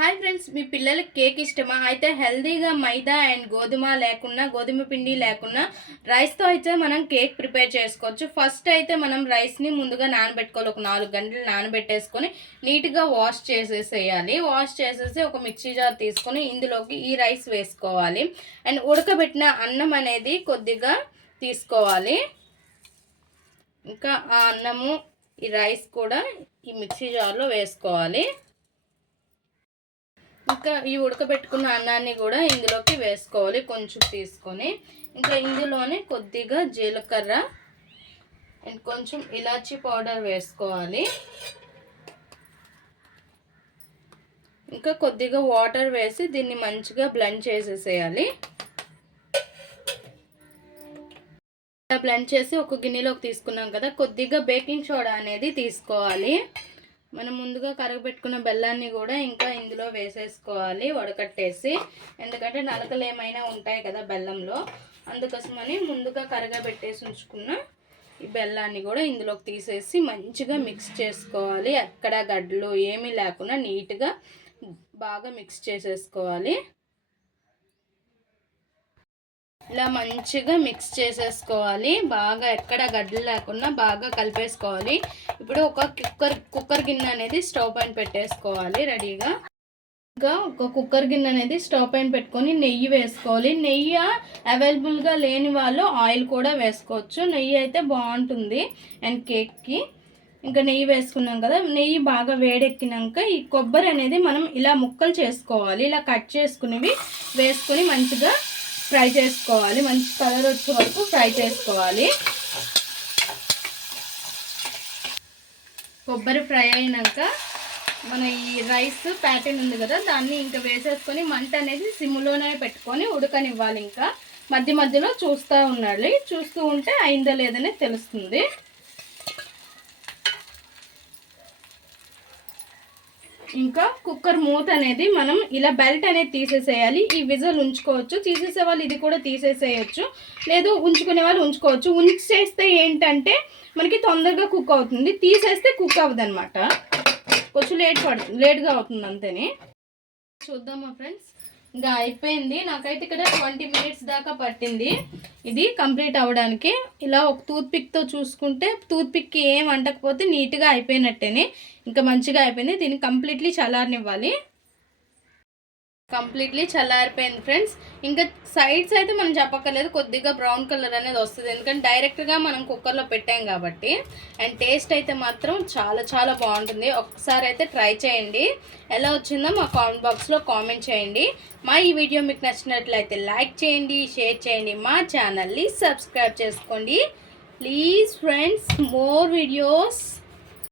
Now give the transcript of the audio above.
Hi friends మీ పిల్లలకి cake ఇష్టమా? అయితే హెల్దీగా మైదా అండ్ గోధుమ లేకుండా గోధుమ పిండి లేకుండా రైస్తో అయితే మనం కేక్ ప్రిపేర్ చేసుకోవచ్చు. ఫస్ట్ అయితే మనం రైస్ని ముందుగా నానబెట్టుకోవాలి. ఒక నాలుగు గంటలు నానబెట్టేసుకొని నీట్గా వాష్ చేసేసేయాలి. వాష్ చేసేసి ఒక మిక్సీ జార్ తీసుకొని ఇందులోకి ఈ రైస్ వేసుకోవాలి. అండ్ ఉడకబెట్టిన అన్నం అనేది కొద్దిగా తీసుకోవాలి. ఇంకా ఆ అన్నము ఈ రైస్ కూడా ఈ మిక్సీ జార్లో వేసుకోవాలి. ఇంకా ఈ ఉడకబెట్టుకున్న అన్నాన్ని కూడా ఇందులోకి వేసుకోవాలి కొంచెం తీసుకొని. ఇంకా ఇందులోనే కొద్దిగా జీలకర్ర అండ్ కొంచెం ఇలాచీ పౌడర్ వేసుకోవాలి. ఇంకా కొద్దిగా వాటర్ వేసి దీన్ని మంచిగా బ్లెండ్ చేసేసేయాలి. బ్లెండ్ చేసి ఒక గిన్నెలోకి తీసుకున్నాం కదా కొద్దిగా బేకింగ్ సోడా అనేది తీసుకోవాలి. మనం ముందుగా కరగబెట్టుకున్న బెల్లాన్ని కూడా ఇంకా ఇందులో వేసేసుకోవాలి వడకట్టేసి. ఎందుకంటే నలకలు ఏమైనా ఉంటాయి కదా బెల్లంలో. అందుకోసమని ముందుగా కరగబెట్టేసి ఉంచుకున్న ఈ బెల్లాన్ని కూడా ఇందులోకి తీసేసి మంచిగా మిక్స్ చేసుకోవాలి. ఎక్కడ గడ్డలు ఏమీ లేకుండా నీట్గా బాగా మిక్స్ చేసేసుకోవాలి. ఇలా మంచిగా మిక్స్ చేసేసుకోవాలి. బాగా ఎక్కడ గడ్డలు లేకుండా బాగా కలిపేసుకోవాలి. ఇప్పుడు ఒక కుక్కర్ కుక్కర్ గిన్నె అనేది స్టవ్ పైన పెట్టేసుకోవాలి రెడీగా ఇంకా ఒక కుక్కర్ గిన్నె అనేది స్టవ్ పైన పెట్టుకొని నెయ్యి వేసుకోవాలి. నెయ్యి అవైలబుల్గా లేని వాళ్ళు ఆయిల్ కూడా వేసుకోవచ్చు. నెయ్యి అయితే బాగుంటుంది అండ్ కేక్కి ఇంకా నెయ్యి వేసుకున్నాం కదా నెయ్యి బాగా వేడెక్కినాక ఈ కొబ్బరి అనేది మనం ఇలా ముక్కలు చేసుకోవాలి. ఇలా కట్ చేసుకునేవి వేసుకొని మంచిగా ఫ్రై చేసుకోవాలి. మంచి కలర్ వచ్చే వరకు ఫ్రై చేసుకోవాలి. కొబ్బరి ఫ్రై అయినాక మన ఈ రైస్ ప్యాటర్న్ ఉంది కదా దాన్ని ఇంకా వేసేసుకొని మంట అనేది సిమ్లోనే పెట్టుకొని ఉడకనివ్వాలి ఇంకా. మధ్య మధ్యలో చూస్తూ ఉండాలి. చూస్తూ ఉంటే అయిందో లేదని తెలుస్తుంది. ఇంకా కుక్కర్ మూత అనేది మనం ఇలా బెల్ట్ అనేది తీసేసేయాలి. ఈ విజల్ ఉంచుకోవచ్చు. తీసేసే వాళ్ళు ఇది కూడా తీసేసేయచ్చు. లేదు ఉంచుకునే వాళ్ళు ఉంచుకోవచ్చు. ఉంచేస్తే ఏంటంటే మనకి తొందరగా కుక్ అవుతుంది. తీసేస్తే కుక్ అవ్వదు అనమాట కొంచెం లేట్ పడుతుంది. లేట్గా అవుతుంది అంతేనే. చూద్దామా ఫ్రెండ్స్? ఇంకా అయిపోయింది. నాకైతే ఇక్కడ ట్వంటీ మినిట్స్ దాకా పట్టింది. ఇది కంప్లీట్ అవ్వడానికి. ఇలా ఒక టూత్ పిక్తో చూసుకుంటే టూత్ పిక్కి ఏం అంటకపోతే నీట్గా అయిపోయినట్టేనే. ఇంకా మంచిగా అయిపోయింది. దీన్ని కంప్లీట్లీ చల్లారనివ్వాలి. కంప్లీట్లీ చల్లారిపోయింది ఫ్రెండ్స్. ఇంకా సైడ్స్ అయితే మనం చెప్పక్కర్లేదు కొద్దిగా బ్రౌన్ కలర్ అనేది వస్తుంది. ఎందుకంటే డైరెక్ట్గా మనం కుక్కర్లో పెట్టాం కాబట్టి. అండ్ టేస్ట్ అయితే మాత్రం చాలా చాలా బాగుంటుంది. ఒకసారి అయితే ట్రై చేయండి. ఎలా వచ్చిందో మా కామెంట్ బాక్స్లో కామెంట్ చేయండి. మా ఈ వీడియో మీకు నచ్చినట్లయితే లైక్ చేయండి షేర్ చేయండి. మా ఛానల్ని సబ్స్క్రైబ్ చేసుకోండి. Please friends more videos.